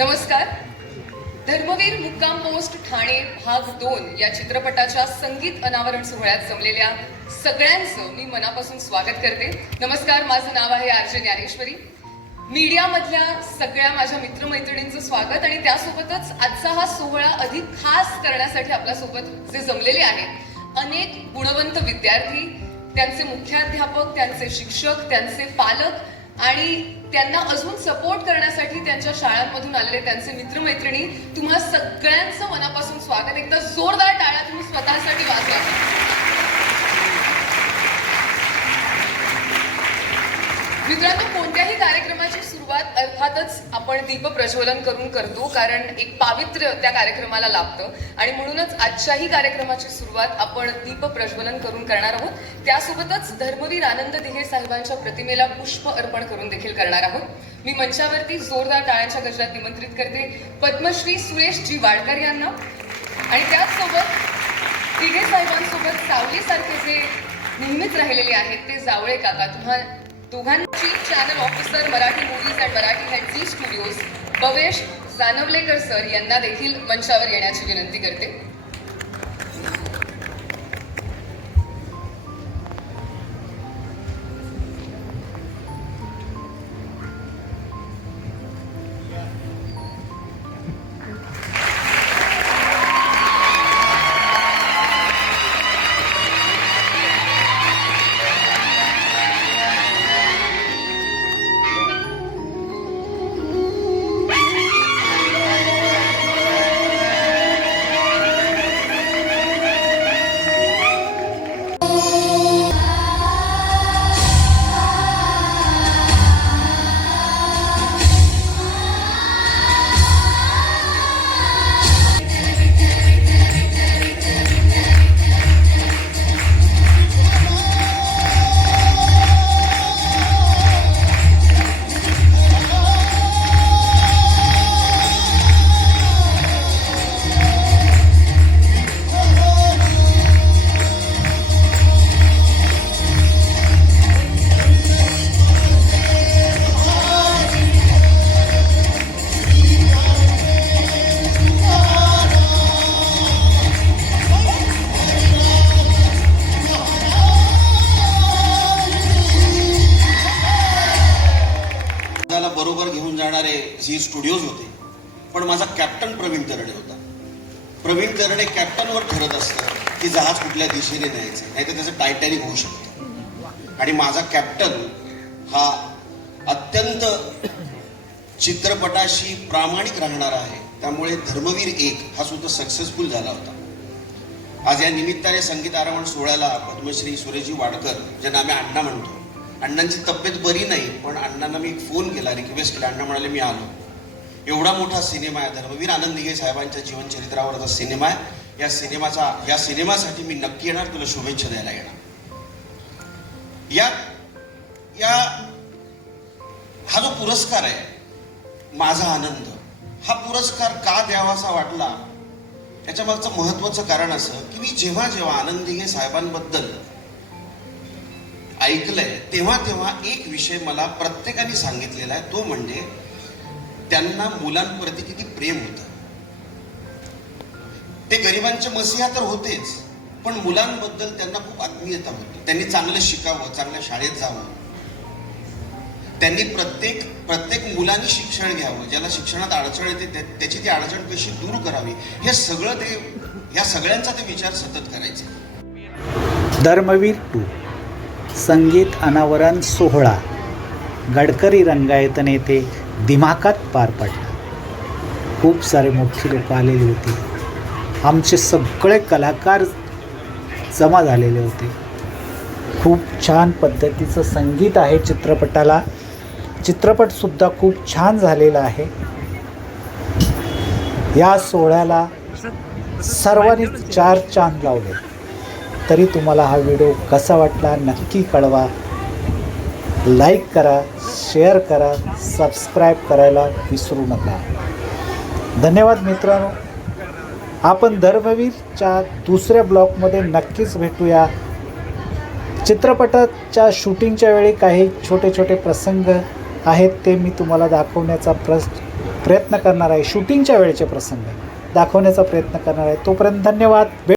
नमस्कार. धर्मवीर मुक्काम पोस्ट ठाणे भाग दोन या चित्रपटाच्या संगीत अनावरण सोहळ्यात जमलेल्या सगळ्यांचं मी मनापासून स्वागत करते. नमस्कार माझं नाव आहे आरजे ज्ञानेश्वरी. मीडियामधल्या सगळ्या माझ्या मित्रमैत्रिणींचं स्वागत आणि त्यासोबतच आजचा हा सोहळा अधिक खास करण्यासाठी आपल्यासोबत जे जमलेले आहेत अनेक गुणवंत विद्यार्थी त्यांचे मुख्याध्यापक त्यांचे शिक्षक त्यांचे पालक आणि त्यांना अजून सपोर्ट करण्यासाठी त्यांच्या शाळांमधून आलेले त्यांचे मित्रमैत्रिणी तुम्हा सगळ्यांचं मनापासून स्वागत. एकदा जोरदार टाळ्या तुम्ही स्वतःसाठी वाजवा. मित्रांनो कोणत्याही कार्यक्रमाची सुरुवात अर्थातच आपण दीप प्रज्वलन करून करतो कारण एक पावित्र्य त्या कार्यक्रमाला लाभतं. आणि म्हणूनच आजच्याही कार्यक्रमाची सुरुवात आपण दीप प्रज्वलन करून करणार आहोत. त्यासोबतच धर्मवीर आनंद दिघे साहेबांच्या प्रतिमेला पुष्प अर्पण करून देखील करणार आहोत. मी मंचावरती जोरदार टाळ्यांच्या गजरात निमंत्रित करते. पद्मश्री सुरेश जी वाडकर यांना. आणि त्याचसोबत दिघे साहेबांसोबत सावलीसारखे जे नेहमीच राहिलेले आहेत ते जावळे काका. तुम्हाला दोघांची channel officer Marathi movies and Marathi head Zee studios Bhavesh Janavlekar sir यांना देखील मंचावर येण्याची विनंती करते. बरोबर घेऊन जाणारे झी स्टुडिओज होते. पण माझा कॅप्टन प्रवीण तरडे होता. प्रवीण तरडे कॅप्टनवर ठरत असतं की जहाज कुठल्या दिशेने न्यायचं नाही तर त्याचं टायटॅनिक होऊ शकतं. आणि माझा कॅप्टन हा अत्यंत चित्रपटाशी प्रामाणिक राहणार आहे. त्यामुळे धर्मवीर एक हा सुद्धा सक्सेसफुल झाला होता. आज या निमित्ताने संगीत आरवण सोहळ्याला पद्मश्री सुरेजी वाडकर ज्यांना आम्ही अण्णा म्हणतो. अण्णांची तब्येत बरी नाही पण अण्णांना मी एक फोन केला रिक्वेस्ट केला. अण्णा म्हणाले मी आलो. एवढा मोठा सिनेमा आहे. धर्मवीर आनंद दिघे साहेबांच्या जीवनचरित्रावरचा सिनेमा आहे या सिनेमाचा या सिनेमासाठी मी नक्की येणार. तुला शुभेच्छा द्यायला येणार. या या हा जो पुरस्कार आहे माझा आनंद हा पुरस्कार का द्यावासा वाटला त्याच्या मागचं महत्वाचं कारण असं की मी जेव्हा जेव्हा आनंद दिघे साहेबांबद्दल ऐकलंय. तेव्हा तेव्हा एक विषय मला प्रत्येकाने सांगितलेला आहे तो म्हणजे त्यांना मुलांप्रती किती प्रेम होतं. ते गरिबांचे मसिहा तर होतेच पण मुलांबद्दल त्यांना खूप आत्मीयता होती. त्यांनी चांगलं शिकावं चांगल्या शाळेत जावं. त्यांनी प्रत्येक प्रत्येक मुलांनी शिक्षण घ्यावं ज्याला शिक्षणात अडचण येते त्याची ती अडचण कशी दूर करावी हे सगळं ते या सगळ्यांचा ते विचार सतत करायचे. धर्मवीर टू. संगीत अनावरण सोहळा. गडकरी रंगायतन येथे दिमाखात पार पडला. खूप सारे मोठी लोक आलेली होती. आमचे सगळे कलाकार जमा झालेले होते. खूप छान पद्धतीचं संगीत आहे चित्रपटाला. चित्रपटसुद्धा खूप छान झालेला आहे. या सोहळ्याला सर्वांनी चार चांद लावले. तरी तुम्हाला हा व्हिडिओ कसा वाटला नक्की कळवा. लाईक करा शेअर करा सबस्क्राईब करायला विसरू नका. धन्यवाद मित्रांनो. आपण धर्मवीरच्या दुसऱ्या ब्लॉकमध्ये नक्कीच भेटूया. चित्रपटाच्या शूटिंगच्या वेळी काही छोटे छोटे प्रसंग आहेत ते मी तुम्हाला दाखवण्याचा प्रस प्रयत्न करणार आहे. शूटिंगच्या वेळेचे प्रसंग दाखवण्याचा प्रयत्न करणार आहे. तोपर्यंत धन्यवाद.